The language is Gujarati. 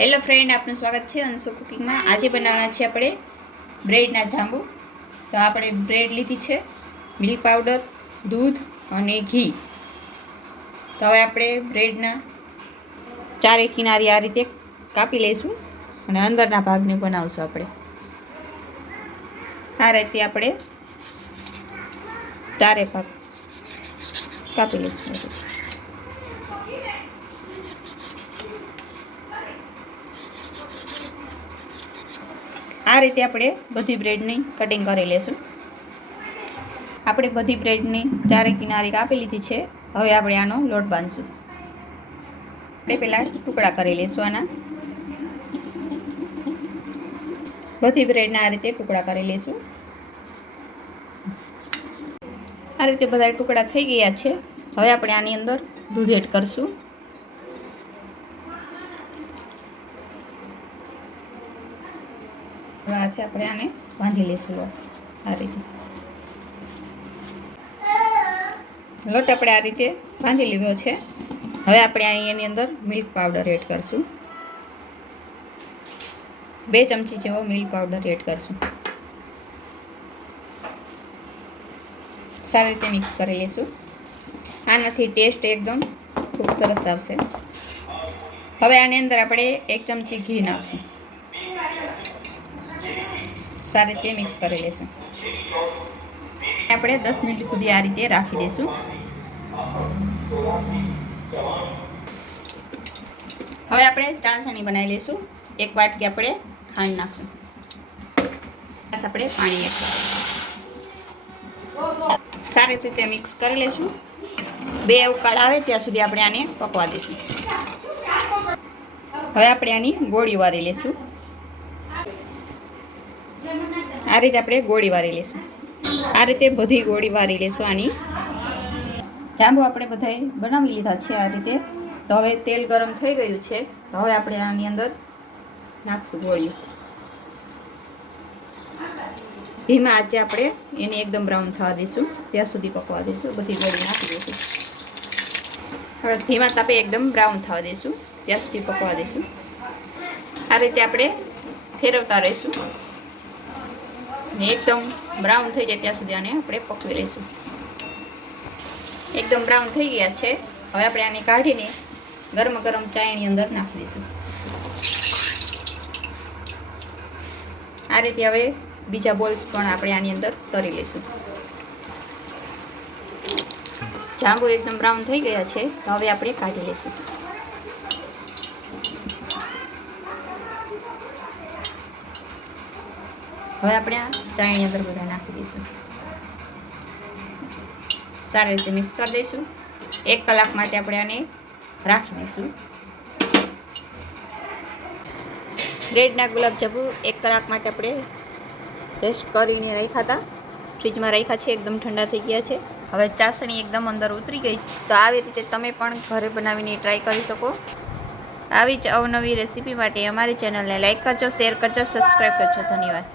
હેલો ફ્રેન્ડ, આપનું સ્વાગત છે અંશુ કુકિંગમાં। આજે બનાવવાના છે આપણે બ્રેડના જાંબુ। તો આપણે બ્રેડ લીધી છે, મિલ્ક પાવડર, દૂધ અને ઘી। તો હવે આપણે બ્રેડના ચારે કિનારી આ રીતે કાપી લઈશું અને અંદરના ભાગને બનાવશું આપણે આ રીતે આપણે ચારે ભાગ કાપી લઈશું। આ રીતે આપણે બધી બ્રેડની કટિંગ કરી લેશું। આપણે બધી બ્રેડની ચારે કિનારી કાપી લીધી છે। હવે આપણે આનો લોટ બાંધશું। આપણે પહેલાં ટુકડા કરી લઈશું આના। બધી બ્રેડના આ રીતે ટુકડા કરી લઈશું। આ રીતે બધા ટુકડા થઈ ગયા છે। હવે આપણે આની અંદર દૂધ એડ કરશું। હાથે આપણે આને બાંધી લઈશું લોટ આ રીતે। લોટ આપણે આ રીતે બાંધી લીધો છે। હવે આપણે એની અંદર મિલ્ક પાવડર એડ કરશું। 2 ચમચી જેવો મિલ્ક પાવડર એડ કરશું। સારી રીતે મિક્સ કરી લઈશું। આનાથી ટેસ્ટ એકદમ ખૂબ સરસ આવશે। હવે આની અંદર આપણે 1 ચમચી ઘી નાખશું। સારી રીતે મિક્સ કરી લઈશું। આપણે 10 મિનિટ સુધી આ રીતે રાખી દઈશું। હવે આપણે ચાસણી બનાવી લઈશું। 1 વાટકી આપણે ખાંડ નાખશું। આપણે પાણી એડ કરીશું। સારી રીતે મિક્સ કરી લઈશું। 2 ઉકાળ આવે ત્યાં સુધી આપણે આને પકવા દઈશું। હવે આપણે આની ગોળી વાળી લઈશું। આ રીતે આપણે ગોળી વાળી લઈશું। આ રીતે બધી ગોળી વાળી લઈશું આની। જાંબુ આપણે બધાએ બનાવી લીધા છે આ રીતે। તો હવે તેલ ગરમ થઈ ગયું છે। તો હવે આપણે આની અંદર નાખશું ગોળીઓ। ધીમા આંચે આપણે એને એકદમ બ્રાઉન થવા દઈશું, ત્યાં સુધી પકવા દઈશું। બધી ગોળી નાખી દઈશું। હવે ધીમા તાપે એકદમ બ્રાઉન થવા દઈશું, ત્યાં સુધી પકવા દઈશું। આ રીતે આપણે ફેરવતા રહીશું ને એકદમ બ્રાઉન થઈ જાય ત્યાં સુધી આને આપણે પકવી લઈશું। એકદમ બ્રાઉન થઈ ગયા છે। હવે આપણે આને કાઢીને ગરમ ગરમ ચાયની અંદર નાખી દઈશું। આ રીતે હવે બીજા બોલ્સ પણ આપણે આની અંદર તરી લઈશું। જાંબુ એકદમ બ્રાઉન થઈ ગયા છે। તો હવે આપણે કાઢી લઈશું। હવે આપણે આ ચાયણી અંદર બધા નાખી દઈશું। સારી રીતે મિક્સ કરી દઈશું। 1 કલાક માટે આપણે આને રાખી દઈશું। બ્રેડના ગુલાબજાંબુ 1 કલાક માટે આપણે રેસ્ટ કરીને રાખ્યા હતા, ફ્રીજમાં રાખ્યા છે। એકદમ ઠંડા થઈ ગયા છે। હવે ચાસણી એકદમ અંદર ઉતરી ગઈ। તો આવી રીતે તમે પણ ઘરે બનાવીને ટ્રાય કરી શકો। આવી જ અવનવી રેસીપી માટે અમારી ચેનલને લાઈક કરજો, શેર કરજો, સબસ્ક્રાઈબ કરજો। ધન્યવાદ।